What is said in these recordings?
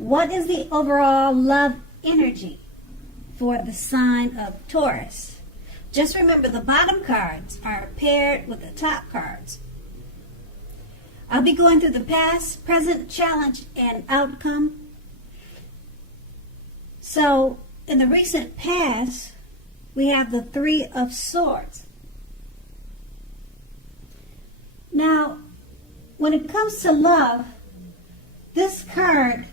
what is the overall love energy for the sign of Taurus? Just remember the bottom cards are paired with the top cards. I'll be going through the past, present, challenge, and outcome. So, in the recent past, we have the Three of Swords. Now, when it comes to love, this card,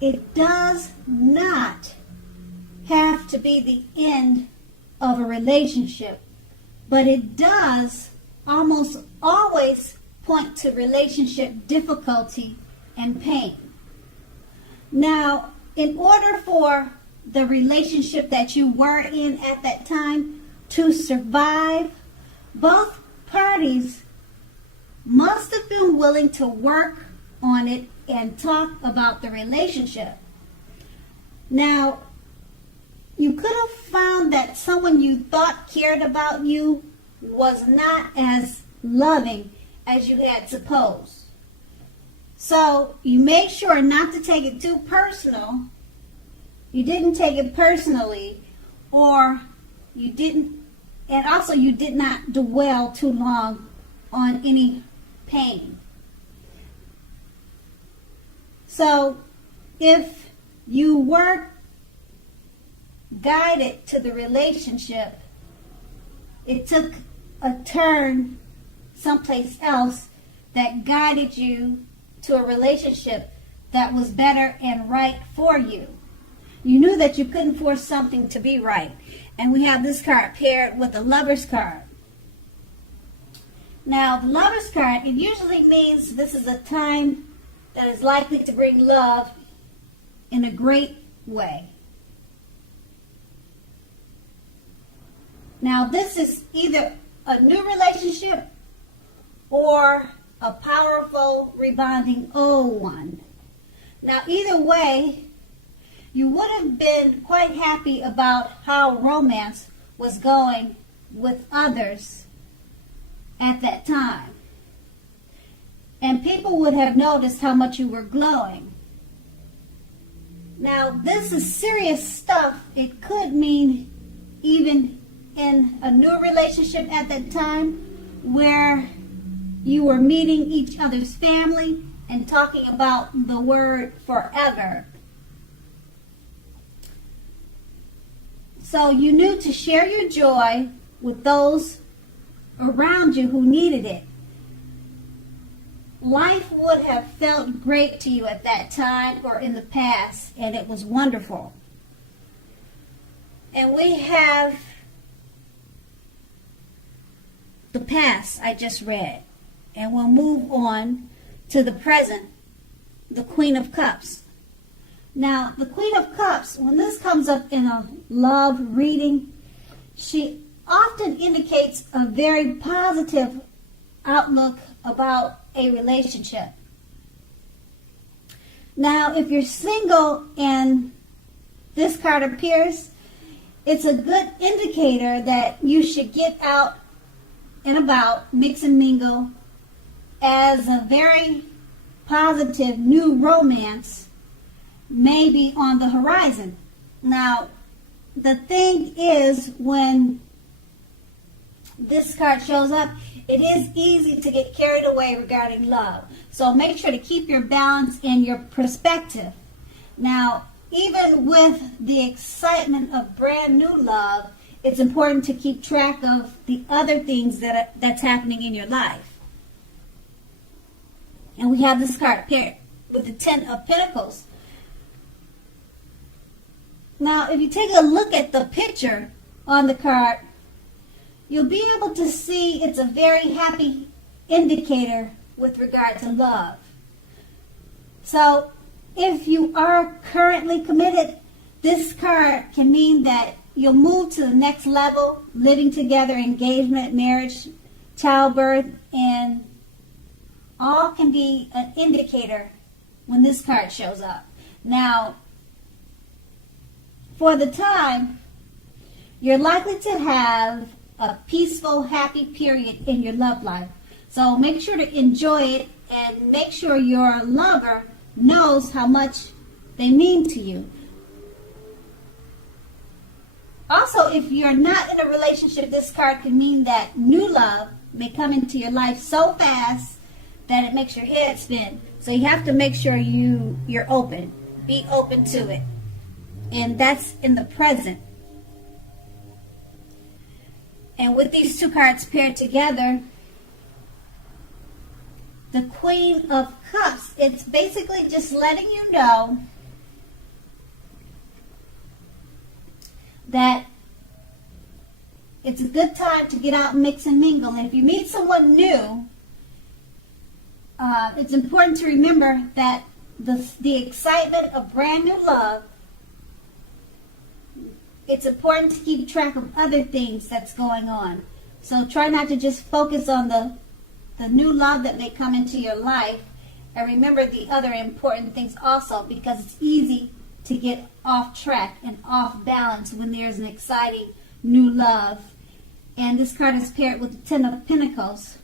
it does not have to be the end of a relationship, but it does almost always point to relationship difficulty and pain. Now, in order for the relationship that you were in at that time to survive, both parties must have been willing to work on it and talk about the relationship. Now, you could have found that someone you thought cared about you was not as loving as you had supposed. So you made sure not to take it too personal. You didn't take it personally, or you didn't, and also you did not dwell too long on any pain. So if you were guided to the relationship, it took a turn someplace else that guided you to a relationship that was better and right for you. You knew that you couldn't force something to be right. And we have this card paired with the Lover's card. Now, the Lover's card, it usually means this is a time that is likely to bring love in a great way. Now, this is either a new relationship or a powerful, rebonding old one. Now, either way, you would have been quite happy about how romance was going with others at that time. And people would have noticed how much you were glowing. Now, this is serious stuff. It could mean even in a new relationship at that time where you were meeting each other's family and talking about the word forever. So you knew to share your joy with those around you who needed it. Life would have felt great to you at that time or in the past, and it was wonderful. And we have the past I just read. And we'll move on to the present, the Queen of Cups. Now, the Queen of Cups, when this comes up in a love reading, she often indicates a very positive outlook about a relationship. Now, if you're single and this card appears, it's a good indicator that you should get out and about, mix and mingle, as a very positive new romance may be on the horizon. Now, the thing is, when this card shows up, it is easy to get carried away regarding love. So make sure to keep your balance and your perspective. Now, even with the excitement of brand new love, it's important to keep track of the other things that's happening in your life. And we have this card paired with the Ten of Pentacles. Now, if you take a look at the picture on the card, you'll be able to see it's a very happy indicator with regard to love. So, if you are currently committed, this card can mean that you'll move to the next level, living together, engagement, marriage, childbirth, and all can be an indicator when this card shows up. Now, for the time, you're likely to have a peaceful, happy period in your love life. So make sure to enjoy it and make sure your lover knows how much they mean to you. Also, if you're not in a relationship, this card can mean that new love may come into your life so fast that it makes your head spin. So you have to make sure you're open. Be open to it. And that's in the present. And with these two cards paired together, the Queen of Cups, it's basically just letting you know that it's a good time to get out and mix and mingle. And if you meet someone new, it's important to remember that the excitement of brand new love, it's important to keep track of other things that's going on. So try not to just focus on the new love that may come into your life, and remember the other important things also, because it's easy to get off track and off balance when there's an exciting new love. And this card is paired with the Ten of Pentacles.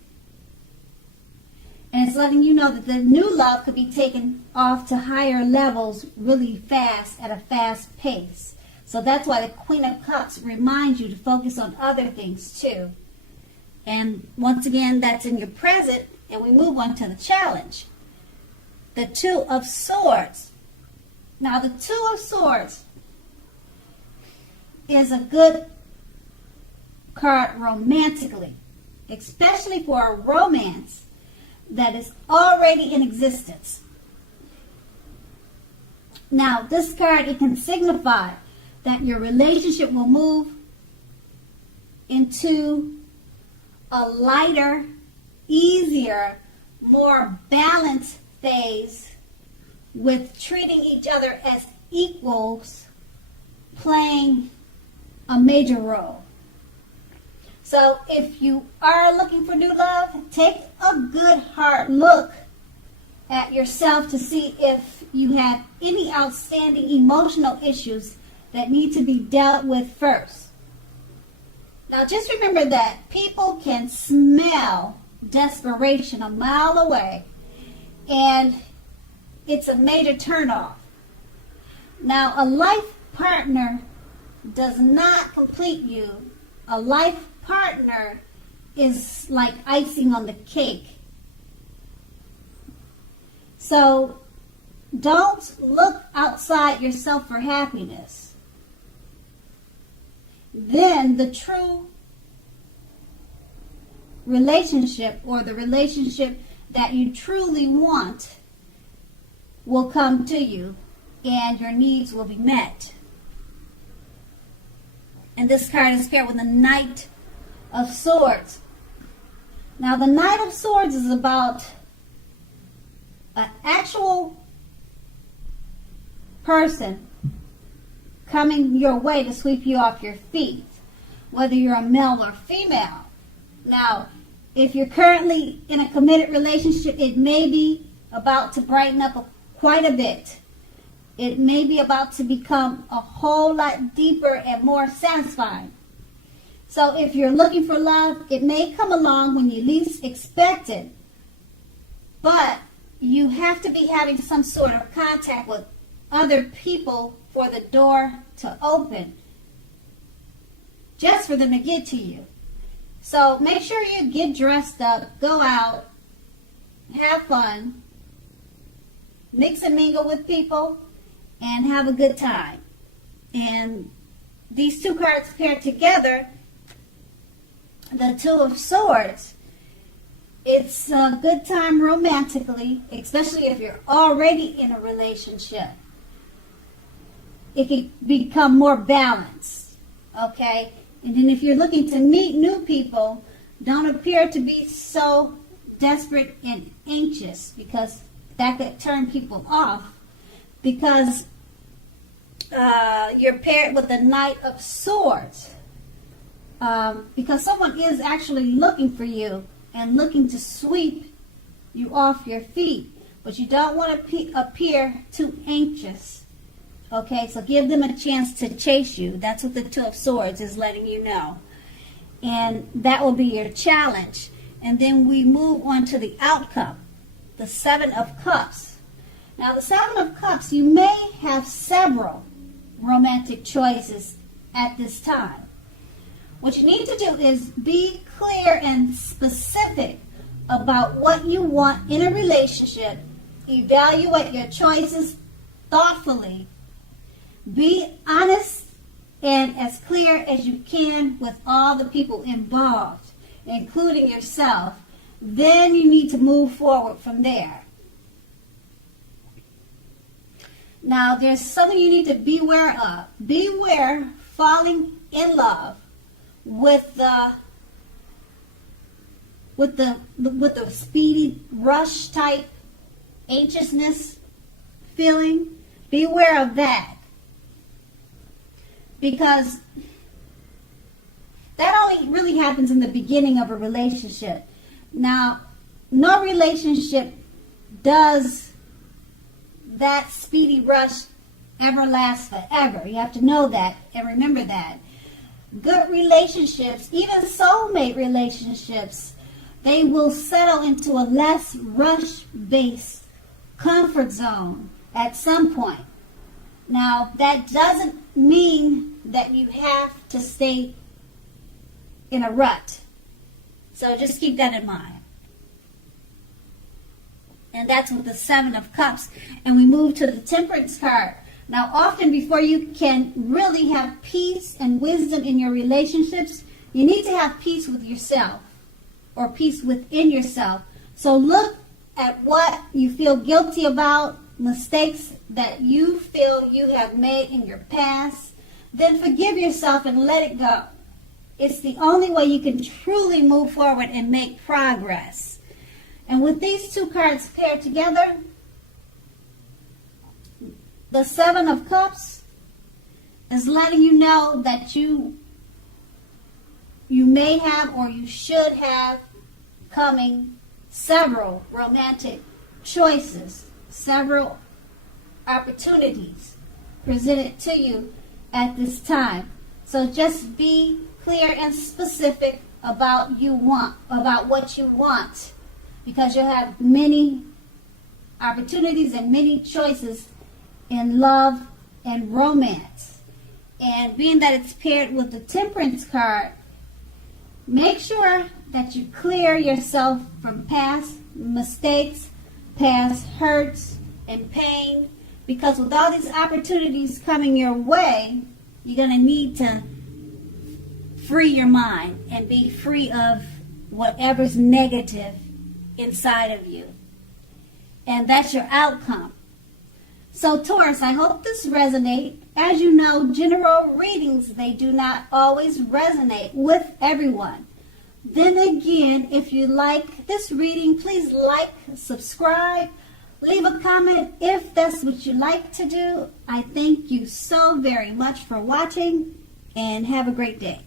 And it's letting you know that the new love could be taken off to higher levels really fast at a fast pace. So that's why the Queen of Cups reminds you to focus on other things too. And once again, that's in your present, and we move on to the challenge. The Two of Swords. Now, the Two of Swords is a good card romantically, especially for a romance that is already in existence. Now, this card, it can signify that your relationship will move into a lighter, easier, more balanced phase with treating each other as equals playing a major role. So if you are looking for new love, take a good hard look at yourself to see if you have any outstanding emotional issues that need to be dealt with first. Now just remember that people can smell desperation a mile away, and it's a major turnoff. Now, a life partner does not complete you. A life partner is like icing on the cake. So don't look outside yourself for happiness. Then the true relationship, or the relationship that you truly want, will come to you, and your needs will be met. And this card is paired with the Knight of Swords. Now, the Knight of Swords is about an actual person coming your way to sweep you off your feet, whether you're a male or female. Now, if you're currently in a committed relationship, it may be about to brighten up quite a bit. It may be about to become a whole lot deeper and more satisfying. So if you're looking for love, it may come along when you least expect it. But you have to be having some sort of contact with other people for the door to open, just for them to get to you. So make sure you get dressed up, go out, have fun, mix and mingle with people, and have a good time. And these two cards paired together, the Two of Swords, it's a good time romantically, especially if you're already in a relationship. It can become more balanced, okay? And then if you're looking to meet new people, don't appear to be so desperate and anxious, because that could turn people off, because you're paired with the Knight of Swords. Because someone is actually looking for you and looking to sweep you off your feet, but you don't want to appear too anxious. Okay, so give them a chance to chase you. That's what the Two of Swords is letting you know. And that will be your challenge. And then we move on to the outcome, the Seven of Cups. Now, the Seven of Cups, you may have several romantic choices at this time. What you need to do is be clear and specific about what you want in a relationship. Evaluate your choices thoughtfully. Be honest and as clear as you can with all the people involved, including yourself. Then you need to move forward from there. Now, there's something you need to beware of. Beware falling in love with the speedy rush type anxiousness feeling. Beware of that, because that only really happens in the beginning of a relationship. Now, no relationship does that speedy rush ever last forever. You have to know that and remember that. Good relationships, even soulmate relationships, they will settle into a less rush-based comfort zone at some point. Now, that doesn't mean that you have to stay in a rut. So just keep that in mind. And that's with the Seven of Cups. And we move to the Temperance card. Now, often before you can really have peace and wisdom in your relationships, you need to have peace with yourself or peace within yourself. So look at what you feel guilty about, mistakes that you feel you have made in your past. Then forgive yourself and let it go. It's the only way you can truly move forward and make progress. And with these two cards paired together, the Seven of Cups is letting you know that you may have or you should have coming several romantic choices, several opportunities presented to you at this time. So just be clear and specific about what you want, because you'll have many opportunities and many choices in love and romance. And being that it's paired with the Temperance card, make sure that you clear yourself from past mistakes, past hurts and pain, because with all these opportunities coming your way, you're going to need to free your mind and be free of whatever's negative inside of you. And that's your outcome. So Taurus, I hope this resonates. As you know, general readings, they do not always resonate with everyone. Then again, if you like this reading, please like, subscribe, leave a comment if that's what you like to do. I thank you so very much for watching, and have a great day.